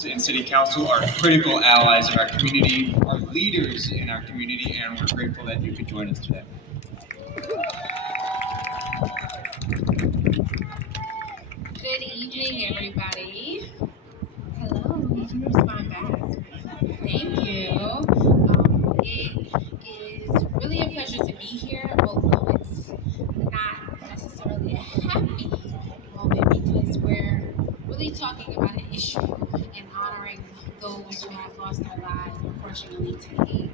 citizens in City Council are critical allies in our community, are leaders in our community, and we're grateful that you could join us today. Good evening, everybody. Hello, you can respond back. Thank you. It is really a pleasure to be here, although it's not necessarily a happy moment because we're really talking about an issue and honoring those who have lost their lives, unfortunately, to hate.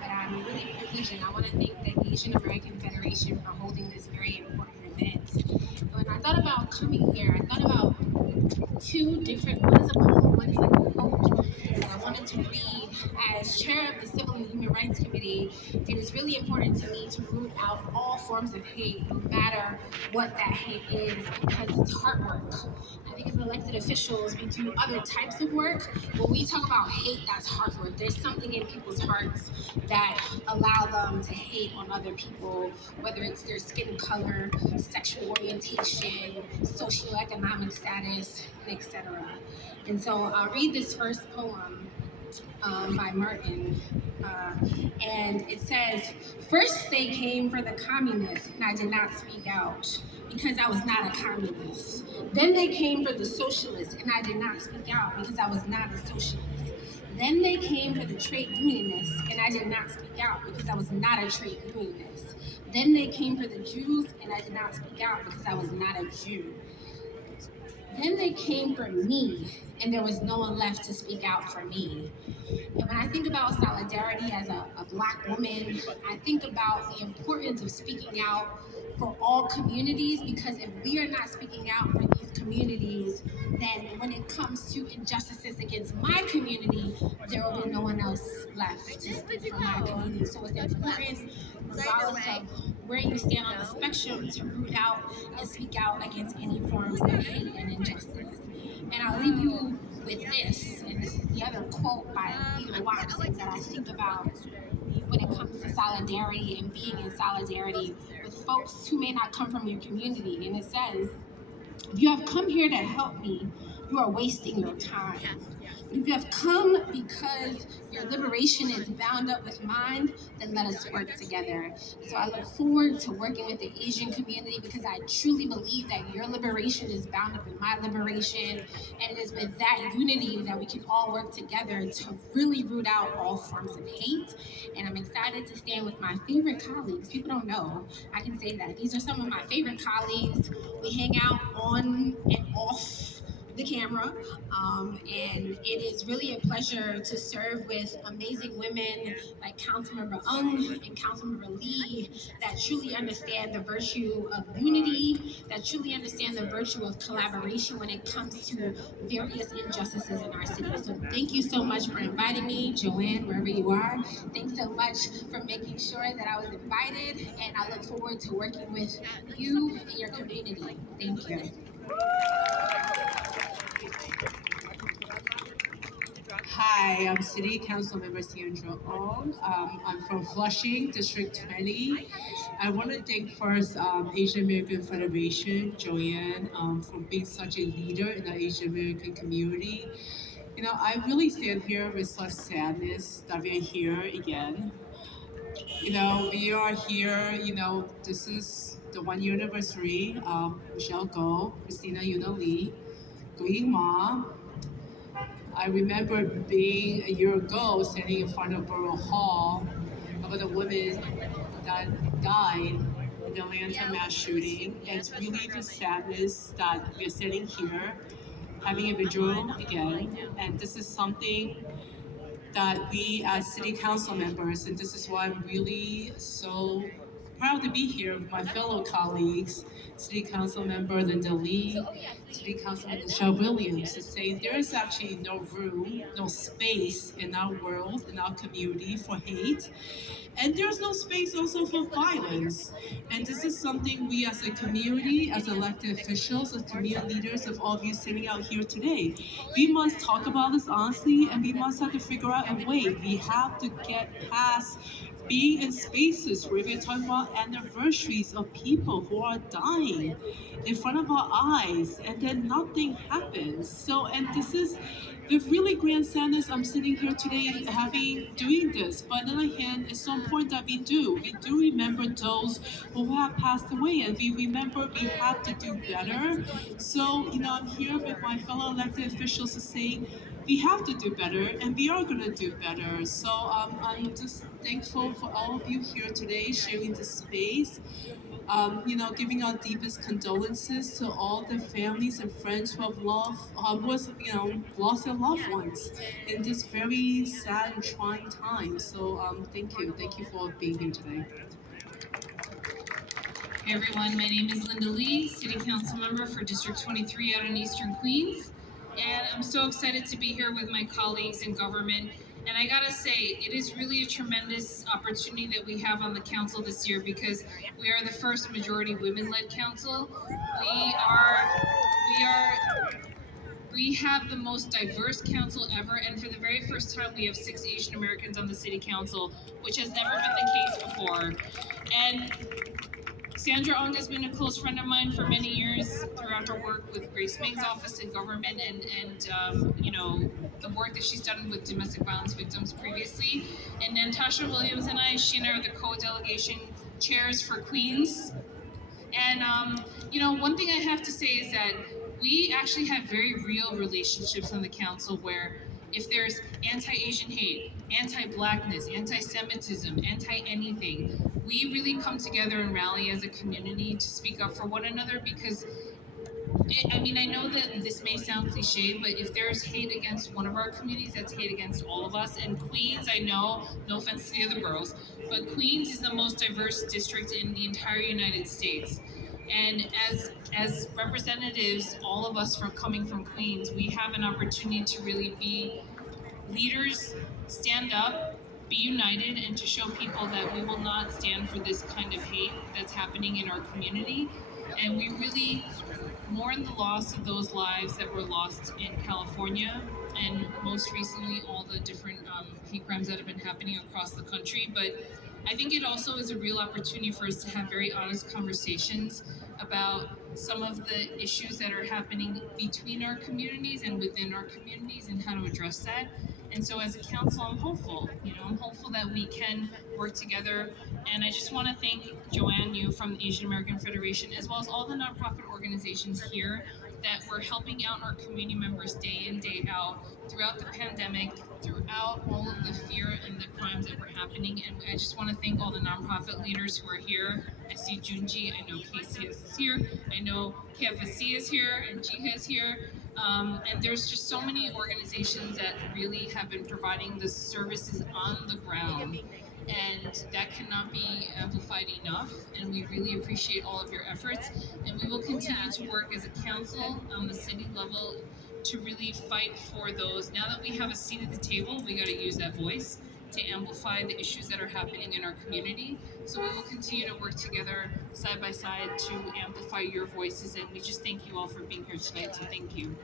But I'm really privileged, and I want to thank the Asian American Federation for holding this very important event. When I thought about coming here, I thought about two different, one is a poem, one is like a quote that I wanted to read. As chair of the Civil and Human Rights Committee, it is really important to me to root out all forms of hate, no matter what that hate is, because it's hard work. I think as elected officials, we do other types of work. When we talk about hate, that's hard work. There's something in people's hearts that allow them to hate on other people, whether it's their skin color, sexual orientation, socioeconomic status, etc. And so I'll read this first poem by Martin. And it says, "First they came for the communists, and I did not speak out because I was not a communist. Then they came for the socialists, and I did not speak out because I was not a socialist. Then they came for the trade unionists, and I did not speak out because I was not a trade unionist. Then they came for the Jews, and I did not speak out because I was not a Jew. Then they came for me, and there was no one left to speak out for me." And when I think about solidarity as a Black woman, I think about the importance of speaking out for all communities, because if we are not speaking out for these communities, then when it comes to injustices against my community, there will be no one else left to speak for my community. So it's important, regardless of where you stand on the spectrum, to root out and speak out against any forms of hate and injustice. And I'll leave you with this, and this is the other quote by Peter Watson that I think about when it comes to solidarity and being in solidarity with folks who may not come from your community. And it says, "If you have come here to help me, you are wasting your time. If you have come because your liberation is bound up with mine, then let us work together." So I look forward to working with the Asian community because I truly believe that your liberation is bound up with my liberation. And it is with that unity that we can all work together to really root out all forms of hate. And I'm excited to stand with my favorite colleagues. People don't know, I can say that. These are some of my favorite colleagues. We hang out on and off the camera, and it is really a pleasure to serve with amazing women like Councilmember Ung and Councilmember Lee that truly understand the virtue of unity, that truly understand the virtue of collaboration when it comes to various injustices in our city. So thank you so much for inviting me, Joanne, wherever you are. Thanks so much for making sure that I was invited, and I look forward to working with you and your community. Thank you. Hi, I'm City Council Member Sandra Ong. I'm from Flushing, District 20. I want to thank first Asian American Federation, Joanne, for being such a leader in the Asian American community. You know, I really stand here with such sadness that we're here again. You know, we are here, this is the 1 year anniversary of Michelle Go, Christina Yuna Lee, Going Ma. I remember being a year ago standing in front of Borough Hall about the women that died in the Atlanta mass shooting. And it's really the sadness that we're sitting here having a vigil again. And this is something that we as city council members, and this is why I'm really so proud to be here with my fellow colleagues, City Council Member Linda Lee, City Councilman Michelle Williams, to say there is actually no room, no space in our world, in our community for hate. And there's no space also for violence. And this is something we as a community, as elected officials, as community leaders, of all of you sitting out here today, we must talk about this honestly, and we must have to figure out a way. We have to get past being in spaces where we're talking about anniversaries of people who are dying in front of our eyes, and then nothing happens. So, and this is with really grand sadness, I'm sitting here today doing this. But on the other hand, it's so important that we do remember those who have passed away, and we remember we have to do better. So I'm here with my fellow elected officials to say we have to do better, and we are going to do better. So I'm just thankful for all of you here today sharing this space. Giving our deepest condolences to all the families and friends who have lost their loved ones in this very sad and trying time. So thank you for being here today. Hey everyone, my name is L.LEE, City Council Member for District 23 out in Eastern Queens. And I'm so excited to be here with my colleagues in government. And I gotta say, it is really a tremendous opportunity that we have on the council this year because we are the first majority women-led council. We have the most diverse council ever, and for the very first time, we have 6 Asian Americans on the city council, which has never been the case before. And Sandra Ong has been a close friend of mine for many years throughout her work with Grace Ming's office in government and the work that she's done with domestic violence victims previously. And Natasha Williams and she and I are the co-delegation chairs for Queens. And one thing I have to say is that we actually have very real relationships on the council where if there's anti-Asian hate, anti-blackness, anti-Semitism, anti-anything, we really come together and rally as a community to speak up for one another because I know that this may sound cliche, but if there's hate against one of our communities, that's hate against all of us. And Queens, I know, no offense to the other boroughs, but Queens is the most diverse district in the entire United States. And as representatives, all of us from coming from Queens, we have an opportunity to really be leaders, stand up, be united, and to show people that we will not stand for this kind of hate that's happening in our community. And we really mourn the loss of those lives that were lost in California, and most recently all the different hate crimes that have been happening across the country. But I think it also is a real opportunity for us to have very honest conversations about some of the issues that are happening between our communities and within our communities and how to address that. And so as a council, I'm hopeful. I'm hopeful that we can work together. And I just want to thank Joanne, you from the Asian American Federation, as well as all the nonprofit organizations here that were helping out our community members day in, day out throughout the pandemic, throughout all of the fear and the crimes that were happening. And I just want to thank all the nonprofit leaders who are here. I see Junji, I know KCS is here, I know KFSC is here, and Jiha is here. And there's just so many organizations that really have been providing the services on the ground, and that cannot be amplified enough. And we really appreciate all of your efforts, and we will continue to work as a council on the city level to really fight for those. Now that we have a seat at the table, we got to use that voice to amplify the issues that are happening in our community. So we will continue to work together side by side to amplify your voices, and we just thank you all for being here tonight, so thank you.